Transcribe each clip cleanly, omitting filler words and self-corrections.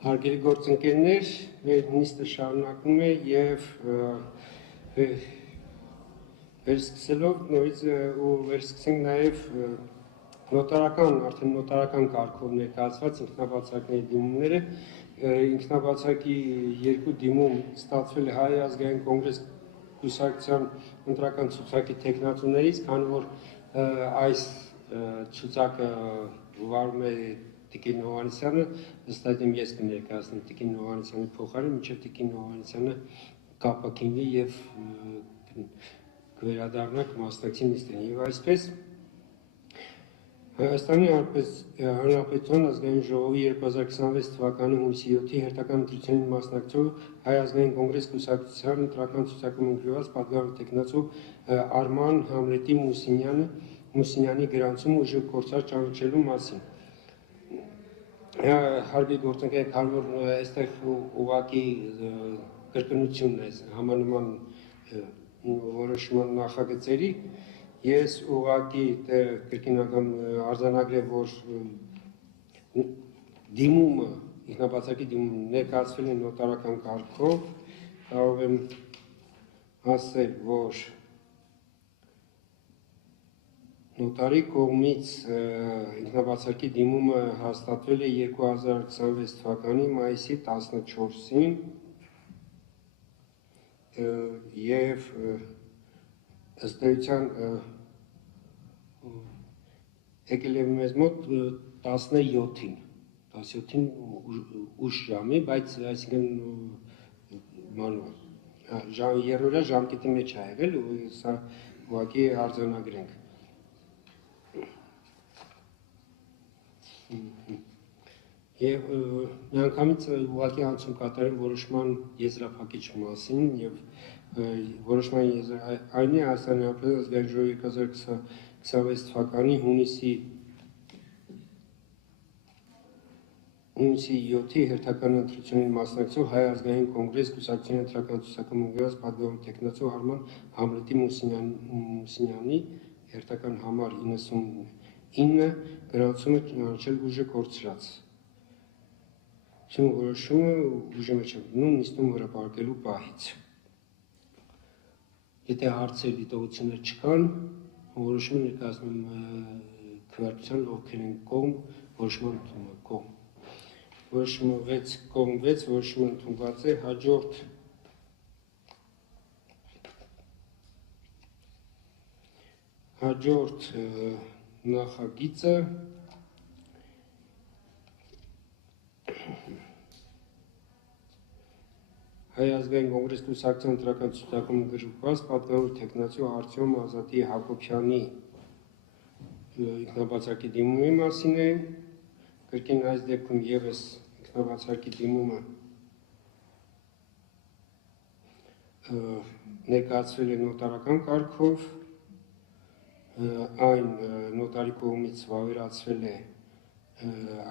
Հարգելի գործընկերներ, մեր նիստը շարունակվում է եւ վերսկսելով նորից ու վերսկսենք նաեւ արդեն նոտարական կարգով ներկայացված ինքնաբացակների դիմումները, ինքնաբացակի երկու դիմում ստացվել է Հայ ազգային կոնգրես կուսակցության ընտրական ցուցակի տեխնացուներից, քանի որ այս ցուցակը վարում է Տիկին Հովհաննիսյանը, ըստ այդմ ես կներկայացնեմ Տիկին Հովհաննիսյանի փոխարեն, մինչև Տիկին Հովհաննիսյանը կապակինվի եւ կվերադառնա կմասնակցի նիստին։ Եվ այսպես Հայաստանի Հանրապետության ազգային ժողովի 2026 թվականի հունիսի 7-ի հերթական ընտրություններին մասնակցող Հայ ազգային կոնգրես կուսակցության ընտրական ցուցակում ընտրված պատգամավոր տեխնացու Արման Համլետի Մուսինյանի գրանցումը ուժը կորցրած ճանաչելու մասին։ Հարգելի գործընկերներ, քանի որ այստեղ ուղղակի կրկնությունն է համանման որոշման նախագծերի, ես ուղղակի կրկինական արձանագրեմ, որ դիմումը, ինքնաբացակի դիմումը ներկայացվել է նոտարական կարգով, կարող եմ ասել, որ նոտարի կողմից ինքնաբացակի դիմումը հաստատվել է 2026 թվականի մայիսի 14-ին եւ ըստ էության եկել է մեզ մոտ 17-ին ուշ ժամի, բայց այսինքն երրորդյա ժամկետի մեջ է եղել ու սա ուղղակի արձանագրենք։ Եվ միանգամից ուղղակի անցում կատարեմ որոշման եզրափակիչ մասին եւ որոշման այն է Հայաստանի Հանրապետության ազգային ժողովի 2026 թվականի հունիսի 7-ի հերթական ընտրություններին մասնակցող Հայ ազգային կոնգրես կուսակցության ընտրական ցուցակում ընտրված պատգամավոր տեխնացու Արման Համլետի Մուսինյանի հերթական համար 99 գրանցումը ճանաչել ուժը կորցրած։ Որոշումը ուժի մեջ է մտնում նիստում հրապարակելու պահից։ Եթե հարցեր, դիտողություններ չկան, որոշումը ներկայացնում քվեարկության ովքեր են կողմ, որոշման ընդունումը կողմ։ Որոշումը 6 կողմ 6, որոշումը ընդունված է, հաջորդ նախագիծը Հայ ազգային կոնգրես կուսակցության ընտրական ցուցակում ընտրված պատգամավոր տեխնացու Արտյոմ Ազատի Հակոբյանի ինքնաբացակի դիմումի մասին է, կրկին այս դեպքում եւս ինքնաբացակի դիմումը ներկայացվել է նոտարական կարգով, այն նոտարի կողմից վավերացվել է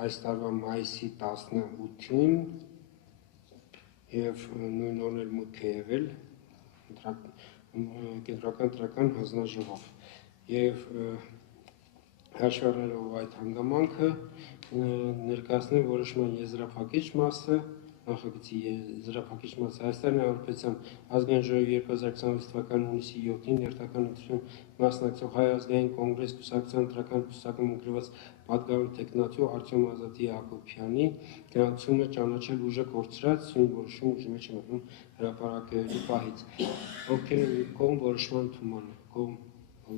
այս տարվա մայիսի 18-ին եւ նույն օրն էլ մուտք է եղել կենտրոնական ընտրական հանձնաժողով եւ հաշվի առնելով այդ հանգամանքը ներկայացնել որոշման եզրափակիչ մասը նախագծի եզրափակիչ մասը Հայաստանի Հանրապետության ազգային ժողովի 2026 թվականի հունիսի 7-ին հերթական ընտրություն մասնակցող Հայ ազգային կոնգրես կուսակցության ընտրական ցուցակում ընտրված պատգամավոր տեխնացու Արտյոմ Ազատի Հակոբյանի գրանցումը ճանաչել ուժը կորցրած, նույն որոշումը ուժի մեջ է մտնում հրապարակելու պահից։ Ովքեր են կողմ որոշման ընդունմանը, կողմ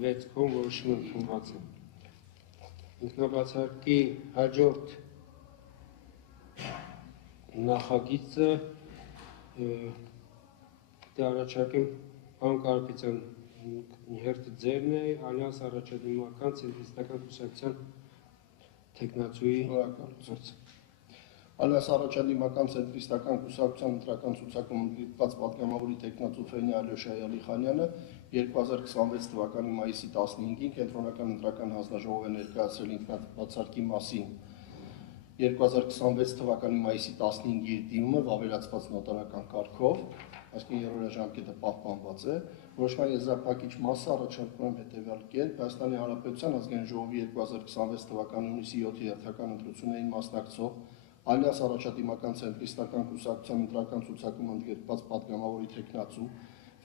6 կողմ որոշումը ընդունված է։ Ինքնաբացակի հաջորդ նախագիծը առաջարկեմ պարոն Կարապետյան հերթը ձերն է, Ալյանս առաջադիմական ցենտրիստական կուսակցության տեխնացուի հարցը։ Ալյանս առաջադիմական ցենտրիստական կուսակցության ընտրական ցուցակում ընդգրկված պատգամավորի տեխնացու Ֆենի Ալյոշայի Ալիխանյանը 2026 թվականի մայիսի 15-ին կենտրոնական ընտրական հանձնաժողով է ներկայացրել ինքնաբացարկի մասին 2026 թվականի մայիսի 15-ի դիմումը վավերացված նոտարական կարգով, այսինքն երրորդ ժամկետը պահպանված է, որոշման եզրափակիչ մասը առաջարկում եմ հետևյալ կերպ Հայաստանի Հանրապետության ազգային ժողովի 2026 թվականի հունիսի 7-ի հերթական ընտրություններին մասնակցող Ալիաս առաջադիմական ցենտրիստական կուսակցության ընտրական ցուցակում ընդգրկված պատգամավորի տեխնացու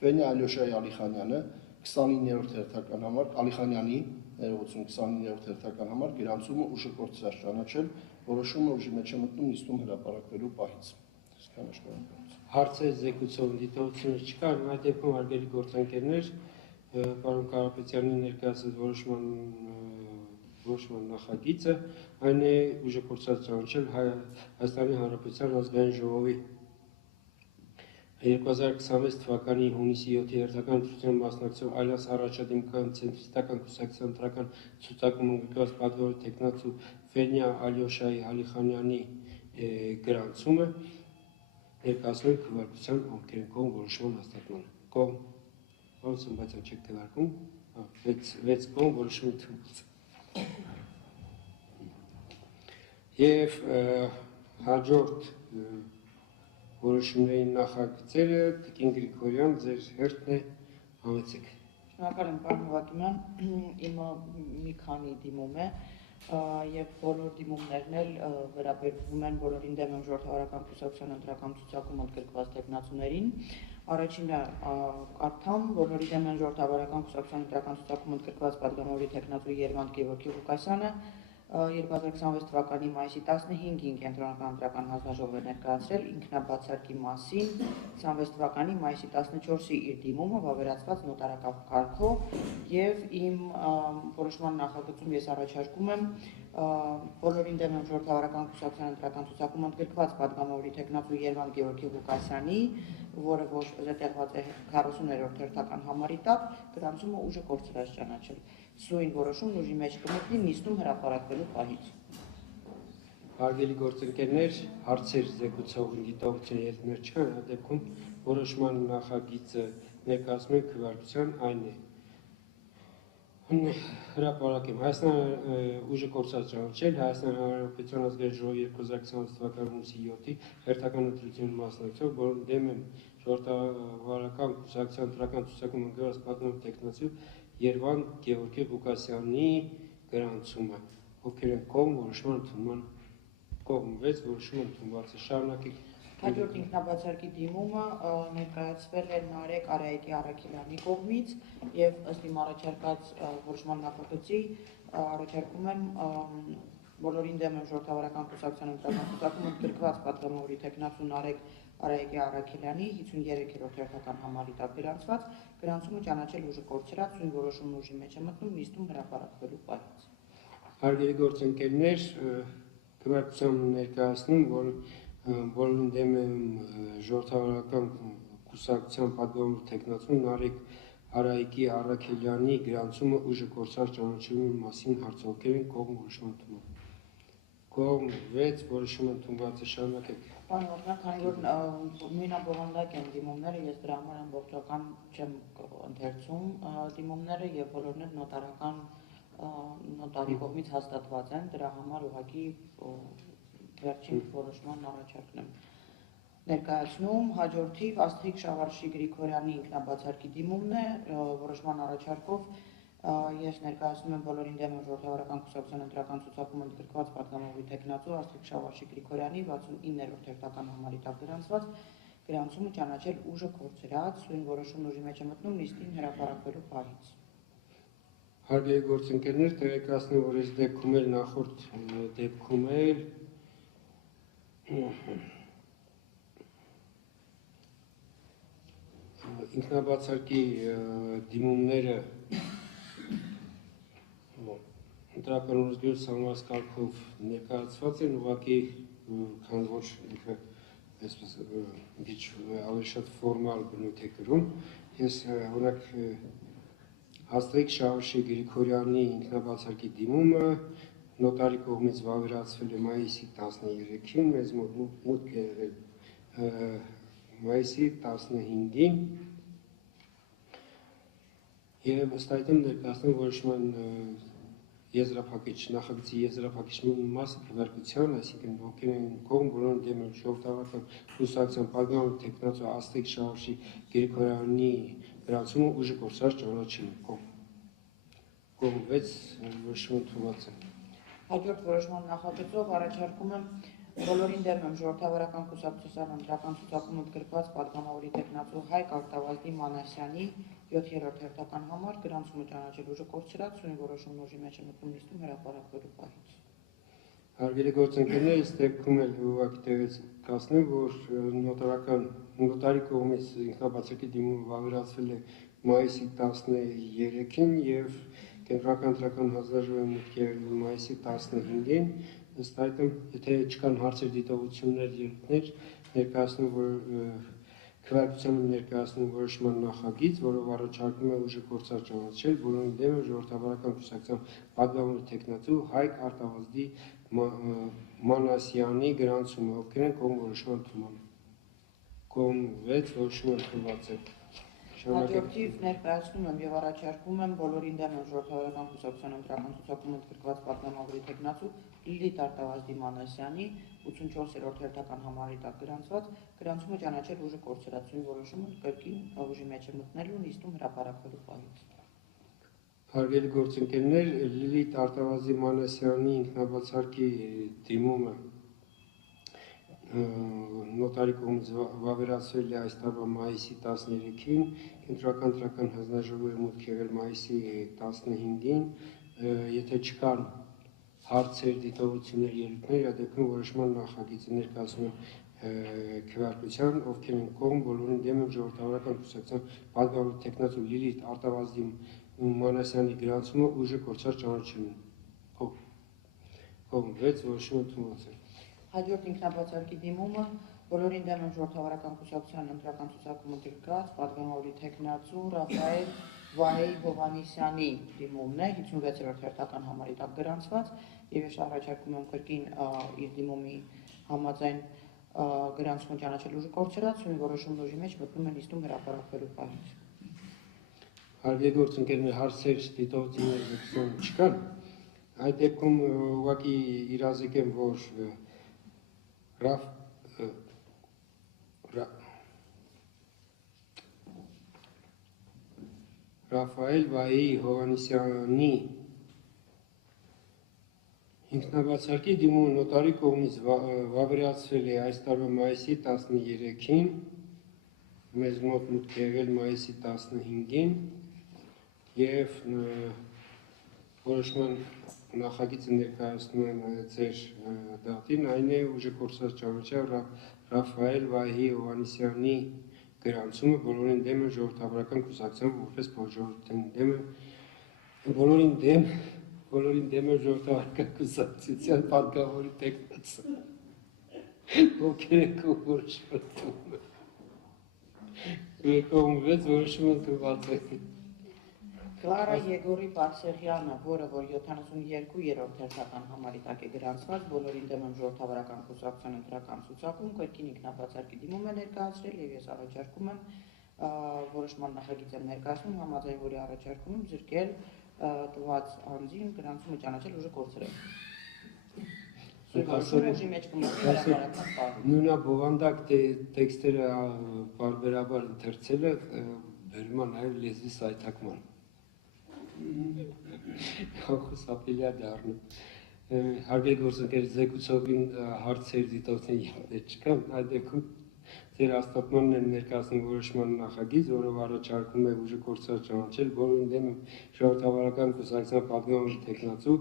Ֆենյա Ալյոշայի Ալիխանյանը 29-րդ հերթական համար Ալիխանյանի 29-րդ հերթական համար գրանցումը ուժը կորցրած ճանաչել, որոշումը ուժի մեջ է մտնում նիստում հրապարակվելու պահից։ Հարցեր զեկուցող դիտողություններ չկան, այդ դեպքում հարգելի գործընկերներ, պարոն Կարապետյանի ներկայացած որոշման նախագիծը այն է ուժը կորցրած ճանաչել Հայաստանի Հանրապետության ազգային ժողովի 2026 թվականի հունիսի 7-ի հերթական ընտրության մասնակցող Ալիաս առաջադիմական ցենտրիստական կուսակցության ընտրական ցուցակում ընդգրկված պատգամավորի տեխնացու Ֆենյա Ալյոշայի Ալիխանյանի գրանցումը ներկայացնում քվեարկության ովքեր են կողմ որոշման հաստատմանը։ Կողմ, ոնց եմ, բայց չեք քվեարկում, 6 կողմ որոշումը ընդունված։ Եվ հաջորդ որոշումների նախագծերը Տիկին Գրիգորյան, ձեր հերթն է, համեցեք։ Շնորհակալ եմ, պարոն Հովհաննիսյան, իմը մի քանի դիմում է եւ բոլոր դիմումներն էլ վերաբերվում են բոլորին դեմ են ժողովրդավարական կուսակցության ընտրական ցուցակում ընդգրկված տեխնացուներին։ Առաջինը կարդամ, բոլորի դեմ են ժողովրդավարական կուսակցության ընտրական ցուցակում ընդգրկված պատգամավորի տեխնացու Երվանդ Գևորգի Ղուկասյանը 2026 թվականի մայիսի 15-ին կենտրոնական ընտրական հանձնաժողով է ներկայացրել ինքնաբացարկի մասին 26 թվականի մայիսի 14-ի իր դիմումը վավերացված նոտարական կարգով եւ իմ որոշման նախագծում ես առաջարկում եմ բոլորին դեմ եմ ժողովրդավարական կուսակցության ընտրական ցուցակում ընդգրկված պատգամավորի տեխնացու Երվանդ Գևորգի Ղուկասյանի, որը որ զետեղված է 40-րդ հերթական համարի տակ, գրանցումը ուժը կորցրած ճանաչել։ Սույն որոշումն ուժի մեջ կմտնի նիստում հրապարակվելու պահից։ Հարգելի գործընկերներ, հարցեր զեկուցող դիտողություն երկներ չկան, այդ դեպքում որոշման նախագիծը ներկայացնում են քվեարկության այն է։ Հրապարակեմ Հայաստան ուժը կորցրած ճանաչել Հայաստան Հանրապետության ազգային ժողովի 2026 թվականի հունիսի 7-ի հերթական ընտրությունում մասնակցող, որոնց դեմ են ժողովրդավարական կուսակցության ընտրական ցուցակում ընդգրկված պատգամավոր տեխնացու Երվանդ Գևորգի Ղուկասյանի գրանցումը, ովքեր են կողմ որոշման ընդունման, կողմ 6 որոշումը ընդունված է։ Շարունակեք։ Հաջորդ ինքնաբացարկի դիմումը ներկայացվել է Նարեկ Արայիկի Արաքելյանի կողմից եւ ըստ իմ առաջարկած որոշման նախագծի առաջարկում եմ բոլորին դեմ եմ ժողովրդավարական կուսակցության ընտրական ցուցակում ընդգրկված պատգամավորի տեխնացու Նարեկ Արայիկի Արաքելյանի 53-րդ հերթական համարի տակ գրանցված գրանցումը ճանաչել ուժը կորցրած սույն որոշումն ուժի մեջ է մտնում նիստում հրապարակվելու պահից։ Հարգելի գործընկերներ, քվեարկության ներկայացնում, որ բոլորին դեմ եմ ժողովրդավարական կուսակցության պատգամավոր տեխնացու Նարեկ Արայիկի Արաքելյանի գրանցումը ուժը կորցրած ճանաչելու մասին հարցովքեր են կողմ որոշման ընդունումը։ Կողմ 6 որոշումը ընդունված է, շարունակեք։ Պարոն Հովհաննիսյան, քանի որ նույնաբովանդակ են դիմումները, ես դրա համար ամբողջական չեմ ընթերցում դիմումները եւ բոլորն էլ նոտարական նոտարի կողմից հաստատված են, դրա համար ուղղակի վերջին որոշման առաջարկն եմ ներկայացնում։ Հաջորդիվ Աստղիկ Շավարշի Գրիգորյանի ինքնաբացարկի դիմումն է, որոշման առաջարկով ես ներկայացնում եմ բոլորին դեմ ժողովրդավարական կուսակցության ընտրական ցուցակում ընդգրկված պատգամավորի տեխնացու Աստղիկ Շավարշի Գրիգորյանի 69-րդ հերթական համարի տակ գրանցված գրանցումը ճանաչել ուժը կորցրած, սույն որոշումն ուժի մեջ է մտնում նիստին հրապարակվելու պահից։ Հարգելի գործընկերներ, տեղեկացնեմ, որ այս դեպքում էլ նախորդ դեպքում էլ ինքնաբացարկի դիմումները ընտրական օրենսգրության համաձայն կարգով ներկայացված են, ուղղակի քանի որ ինքը այսպես քիչ ավելի շատ ֆորմալ բնույթ է կրում, ես օրինակ Աստղիկ Շավարշի Գրիգորյանի ինքնաբացարկի դիմումը նոտարի կողմից վավերացվել է մայիսի 13-ին, մեզ մուտք է եղել մայիսի 15-ին եւ ըստ այդմ ներկայացնում որոշման եզրափակիչ նախագծի եզրափակիչ մասը քվեարկության, այսինքն ովքեր են կողմ բոլորին դեմ են ժողովրդավարական կուսակցության պատգամավոր տեխնացու Աստղիկ Շավարշի Գրիգորյանի գրանցումը ուժը կորցրած ճանաչել կողմ 6 որոշում ընդունված է։ Հաջորդ որոշման նախագծով առաջարկում եմ Բոլորին դեմ եմ ժողովրդավարական կուսակցության ընտրական ցուցակում ընդգրկված պատգամավորի տեխնացու Հայկ Արտավազդի Մանասյանի 7-րդ հերթական համար գրանցումը ճանաչել ուժը կորցրած ունի որոշումն ուժի մեջ է մտնում նիստում հրապարակվելու պահից։ Հարգելի գործընկերներ, այս դեպքում էլ ուղղակի տեղեկացնեմ, որ նոտարի կողմից ինքնաբացակի դիմումը վավերացվել է մայիսի 13-ին եւ կենտրոնական ընտրական հանձնաժողովի մուտքի մայիսի 15-ին, ըստ այդմ, եթե չկան հարցեր, դիտողություններ, ելույթներ, ներկայացնում, որ քվեարկությանը ներկայացնում որոշման նախագիծ, որով առաջարկում է ուժը կորցրած ճանաչել, որոնց դեմ է ժողովրդավարական կուսակցության պատգամավորի տեխնացու Հայկ Արտավազդի Մանասյանի գրանցումը, ովքեր են կողմ որոշման ընդունման։ Կողմ 6 որոշումը ընդունված է։ Հաջորդիվ ներկայացնում եմ եւ առաջարկում եմ բոլորին դեմ ժողովրդավարական կուսակցության ընտրական ցուցակում ընդգրկված պատգամավորի տեխնացու Լիլիթ Արտավազդի Մանասյանի 84-րդ հերթական համարի տակ գրանցված գրանցումը ճանաչել ուժը կորցրածի որոշումը կրկին ուժի մեջ է մտնելու նիստում հրապարակվելու պահից։ Հարգելի գործընկերներ, Լիլիթ Արտավազդի Մանասյանի ինքնաբացարկի դիմումը նոտարի կողմից վավերացվել է այս տարվա մայիսի 13-ին, կենտրոնական ընտրական հանձնաժողովի մուտք եղել մայիսի 15-ին, եթե չկան հարցեր, դիտողություններ, ելույթներ, այդ դեպքում որոշման նախագիծը ներկայացնում են քվեարկության, ովքեր են կողմ, բոլորին դեմ են ժողովրդավարական կուսակցության պատգամավորի տեխնացու Լիլիթ Արտավազդի Մանասյանի գրանցումը ուժը կորցրած ճանաչելուն։ Կողմ 6 որոշումը ընդունված է։ Հաջորդ ինքնաբացարկի դիմումը բոլորին դեմ եմ ժողովրդավարական կուսակցության ընտրական ցուցակում ընդգրկված պատգամավորի տեխնացու Ռաֆայել Վահեի Հովհաննիսյանի դիմումն է 56-րդ հերթական համարի տակ գրանցված եւ ես առաջարկում եմ կրկին իր դիմումի համաձայն գրանցումը ճանաչել ուժը կորցրած ունի որոշումն ուժի մեջ մտնում է նիստում հրապարակվելու պահից։ Հարգելի գործընկերներ, հարցեր, դիտողություններ չկան, այդ դեպքում ուղղակի իրազեկեմ, որ Ռաֆայել Վահեի Հովհաննիսյանի ինքնաբացարկի դիմումը նոտարի կողմից վավերացվել է այս տարվա մայիսի 13-ին, մեզ մոտ մուտք եղել մայիսի 15-ին եւ որոշման նախագիծը ներկայացնում են ձեր դատին, այն է ուժը կորցրած ճանաչել Ռաֆայել Վահեի Հովհաննիսյանի գրանցումը բոլորին դեմ է ժողովրդավարական կուսակցության որպես բոլորին դեմ է ժողովրդավարական կուսակցության պատգամավորի տեխնացու, ովքեր են կողմ որոշումը ընդունում։ Կողմ 6 որոշումը ընդունված է։ Կլարա Եգորի Բարսեղյանը, որը որ 72-րդ հերթական համարի տակ է գրանցված, բոլորին դեմ եմ ժողովրդավարական կուսակցության ընտրական ցուցակում կրկին ինքնաբացարկի դիմում է ներկայացրել եւ ես առաջարկում եմ որոշման նախագիծ եմ ներկայացնում, համաձայն որի առաջարկում եմ զրկել տված անձին գրանցումը ճանաչել ուժը կորցրել։ Ուժի մեջ նույնա բովանդակ տեքստերը բարբերաբար ընթերցելը բերում է նաեւ լեզվի սայթակման։ Խոսապելիա դառնում։ Հարգելի գործընկերներ, զեկուցողին հարցեր, դիտողություններ չկան, այդ դեպքում ձեր հաստատմանն են ներկայացնում որոշման նախագիծ, որով առաջարկում է ուժը կորցրած ճանաչել բոլորին դեմ ժողովրդավարական կուսակցության պատգամավորի տեխնացու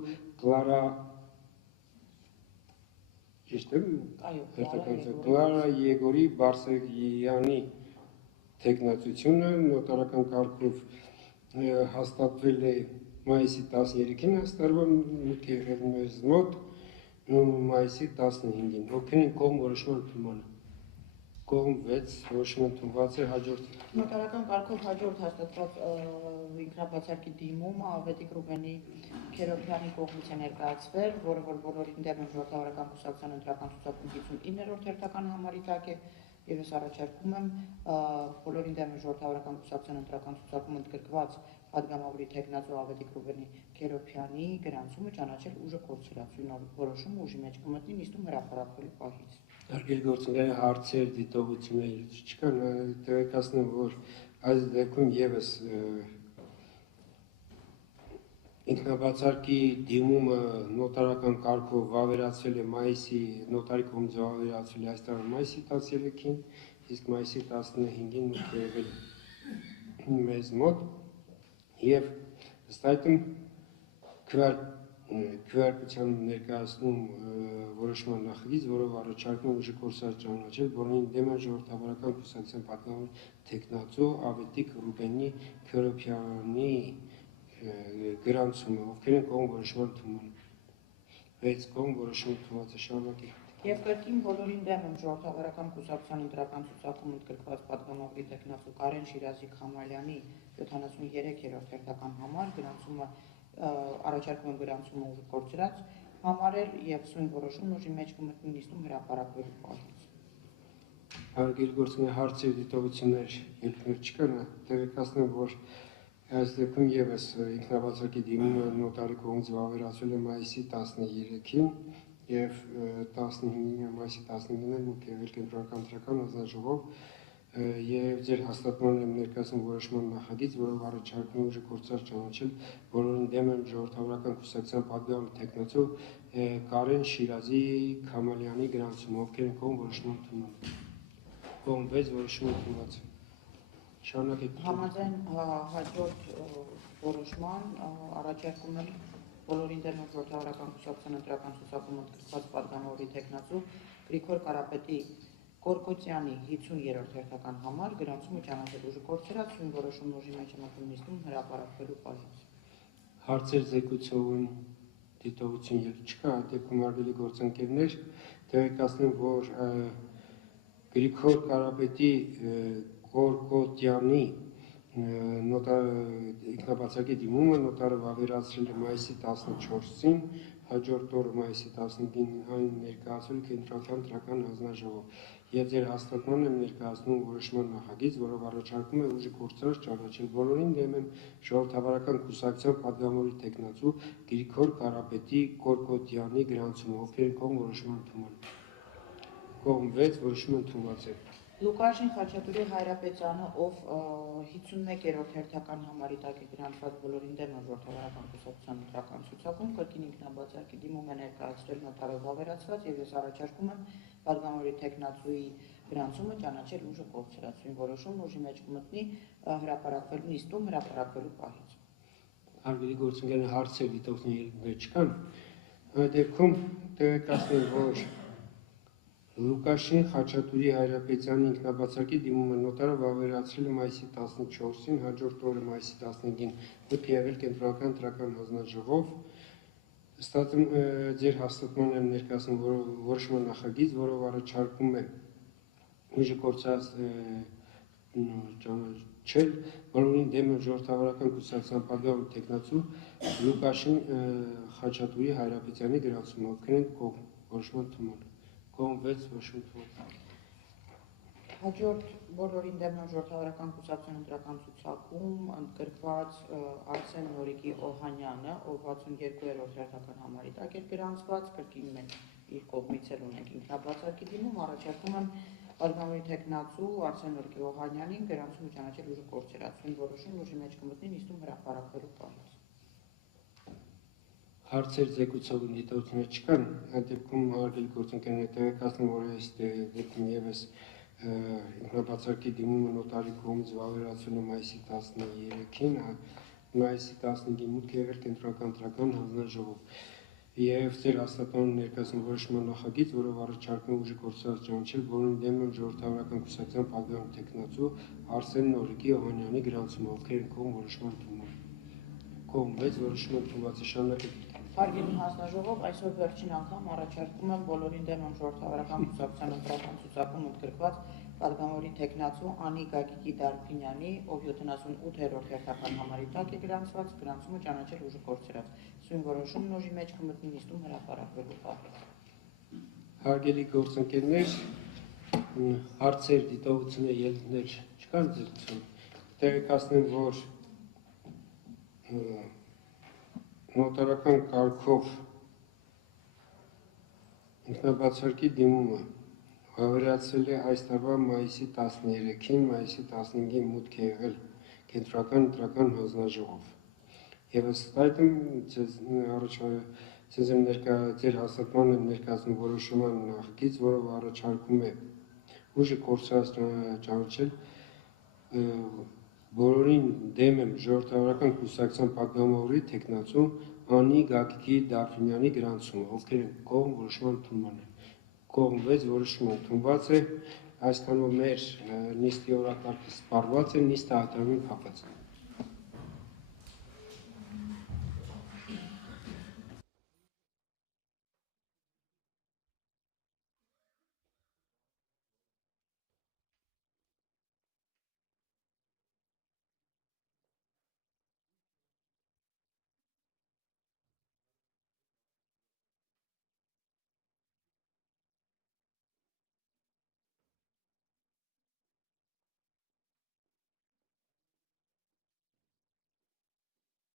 Կլարա Եգորի Բարսեղյանի տեխնացությունը նոտարական կարգով հաստատվել է մայիսի 13-ին, այս տարվա մուտք եղել մեզ մոտ մայիսի 15-ին, ովքեր են կողմ որոշման ընդունմանը։ Կողմ 6 որոշումը ընդունված է, հաջորդ նոտարական կարգով հաջորդ հաստատված ինքնաբացարկի դիմումը Ավետիք Ռուբենի Քերոբյանի կողմից է ներկայացվել, որը որ բոլորին դեմ է ժողովրդավարական կուսակցության ընտրական ցուցակում 59-րդ հերթական համարի տակ է եւ ես առաջարկում եմ բոլորին դեմ է ժողովրդավարական կուսակցության ընտրական ցուցակում ընդգրկված պատգամավորի տեխնացու Ավետիք Ռուբենի Քերոբյանի գրանցումը ճանաչել ուժը կորցրած որոշումը ուժի մեջ կմտնի նիստում հրապարակվելու պահից։ Հարգելի գործընկերներ, հարցեր, դիտողություններ չկան, տեղեկացնեմ, որ այս դեպքում եւս ինքնաբացարկի դիմումը նոտարական կարգով վավերացվել է մայիսի նոտարի կողմից վավերացվել է այս տարվա մայիսի 13-ին, իսկ մայիսի 15-ին մուտք է եղել մեզ մոտ եւ ըստ այդմ քվեարկության ներկայացնում որոշման նախագիծ, որով առաջարկում է ուժի կորսած ճանաչել, որին դեմ է ժողովրդավարական կուսակցության պատգամավոր տեխնացու Ավետիք Ռուբենի Քյուրոփյանի գրանցումը, ովքեր են կողմ որոշման ընդունման։ 6 կողմ որոշումը ընդունված է շարունակի։ Եվ կրկին բոլորին դեմ եմ ժողովրդավարական կուսակցության ընտրական ցուցակում ընդգրկված պատգամավորի տեխնացու Կարեն Շիրազի Խամալյանի 73-րդ հերթական համար գրանցումը առաջարկում եմ գրանցումը ուժի կորցրած համարել եւ սույն որոշումն ուժի մեջ կմտնի նիստում հրապարակվելու պահից։ Հարգելի գործընկեր, հարցեր, դիտողություններ, ելքներ չկան, տեղեկացնեմ, որ այս դեպքում եւս ինքնաբացարկի դիմումը նոտարի կողմից վավերացվել է մայիսի 13-ին եւ 15-ին մայիսի 15-ին էլ մուտք է եղել կենտրոնական ընտրական հանձնաժողով եւ ձեր հաստատման եմ ներկայացնում որոշման նախագիծ, որով առաջարկում է ուժի կորցած ճանաչել բոլորին դեմ են ժողովրդավարական կուսակցության պատգամավոր տեխնացու Կարեն Շիրազի Խամալյանի գրանցումը, ովքեր են կողմ որոշման ընդունման։ Կողմ 6 որոշումը ընդունված է։ Շարունակեք։ Համաձայն հաջորդ որոշման առաջարկում եմ բոլորին դեմ ժողովրդավարական կուսակցության ընտրական ցուցակում ընդգրկված պատգամավորի տեխնացու Գրիգոր Կարապետի Կորկոծյանի 50-րդ հերթական համար գրանցումը ճանաչել ուժի կորցրած սույն որոշումն ուժի մեջ մտնում նիստում հրապարակվելու պահից։ Հարցեր, զեկուցողություն, դիտողություն ելք չկա, այդ դեպքում հարգելի գործընկերներ, տեղեկացնեմ, որ Գրիգոր Կարապետի Կորկոծյանի ինքնաբացարկի դիմումը նոտարը վավերացրել է մայիսի 14-ին, հաջորդ օրը մայիսի 15-ին այն ներկայացվել կենտրոնական ընտրական հանձնաժողով եւ ձեր հաստատման եմ ներկայացնում որոշման նախագիծ, որով առաջարկում է ուժի կորցրած ճանաչել բոլորին դեմ են ժողովրդավարական կուսակցության պատգամավորի տեխնացու Գրիգոր Կարապետի Կորկոծյանի գրանցումը, ովքեր են կողմ որոշման ընդունման։ Կողմ 6 որոշումը ընդունված է։ Լուկաշին Խաչատուրի Հայրապետյանը, ով 51-րդ հերթական համարի տակ է գրանցված բոլորին դեմ ժողովրդավարական կուսակցության ընտրական ցուցակում, կրկին ինքնաբացարկի դիմում է ներկայացրել նոտարով վավերացված եւ ես առաջարկում եմ պատգամավորի տեխնացուի գրանցումը ճանաչել ուժը կորցրած։ Սույն որոշումն ուժի մեջ կմտնի հրապարակվելու նիստում հրապարակվելու պահից։ Հարգելի գործընկերներ, հարցեր, դիտողություններ չկան։ Այդ դեպքում տեղեկացնեմ, որ Լուկաշին Խաչատուրի Հայրապետյանի ինքնաբացարկի դիմումը նոտարը վավերացրել է մայիսի 14-ին, հաջորդ օրը մայիսի 15-ին մուտք է եղել կենտրոնական ընտրական հանձնաժողով։ Ըստ ձեր հաստատման եմ ներկայացնում որոշման նախագիծ, որով առաջարկում է ուժի կորցրած ճանաչել բոլորին դեմ է ժողովրդավարական կուսակցության պատգամավոր տեխնացու Լուկաշին Խաչատուրի Հայրապետյանի գրանցումը, ովքեր են կողմ որոշման ընդունման։ Կողմ 6 որոշում ընդունված։ Հաջորդ բոլորին դեմ ժողովրդավարական կուսակցության ընտրական ցուցակում ընդգրկված Արսեն Նորիկի Օհանյանը, ով 62-րդ հերթական համարի տակ էր գրանցված, կրկին մենք իր կողմից էլ ունենք ինքնաբացարկի դիմում, առաջարկում եմ պատգամավորի տեխնացու Արսեն Նորիկի Օհանյանին գրանցումը ճանաչել ուժի կորցրած։ Սույն որոշումն ուժի մեջ կմտնի նիստում հրապարակվելու պահից։ Հարցեր, զեկուցող դիտողություններ չկան, այդ դեպքում հարգելի գործընկերներ տեղեկացնում, որ այս դեպքում եւս ինքնաբացարկի դիմումը նոտարի կողմից վավերացվել է մայիսի 13-ին, մայիսի 15-ին մուտք է եղել կենտրոնական ընտրական հանձնաժողով եւ ձեր հաստատման ներկայացնում որոշման նախագիծ, որով առաջարկում է ուժի կորցրած ճանաչել բոլորին դեմ են ժողովրդավարական կուսակցության պատգամավոր տեխնացու Արսեն Նորիկի Օհանյանի գրանցումը, ովքեր են կողմ որոշման ընդունման։ Կողմ 6 որոշումը ընդունված է շարունակեք։ Հարգելի հանձնաժողով, այսօր վերջին անգամ առաջարկում եմ բոլորին դեմ ժողովրդավարական կուսակցության ընտրական ցուցակում ընդգրկված պատգամավորի տեխնացու Անի Գագիկի Դարփինյանի, ով 78-րդ հերթական համարի տակ է գրանցված, գրանցումը ճանաչել ուժի կորցրած։ Սույն որոշումն ուժի մեջ կմտնի նիստում հրապարակվելու պահից։ Հարգելի գործընկերներ, հարցեր, դիտողություններ, ելքներ չկան ձերցում։ Տեղեկացնեմ, որ նոտարական կարգով ինքնաբացարկի դիմումը վավերացվել է այս տարվա մայիսի 13-ին, մայիսի 15-ին մուտք է եղել կենտրոնական ընտրական հանձնաժողով Եվ ըստ այդմ ձեզ ձեր հաստատման եմ ներկայացնում որոշման նախագիծ, որով առաջարկում է ուժը կորցրած ճանաչել բոլորին դեմ եմ ժողովրդավարական կուսակցության պատգամավորի թեկնածու Անի Գագիկի Դարֆինյանի գրանցումը, ովքեր են կողմ որոշման ընդունմանը։ Կողմ 6 որոշումը ընդունված է, այսքանով մեր նիստի օրակարգը սպառված է, նիստը հայտարարում ենք փակված։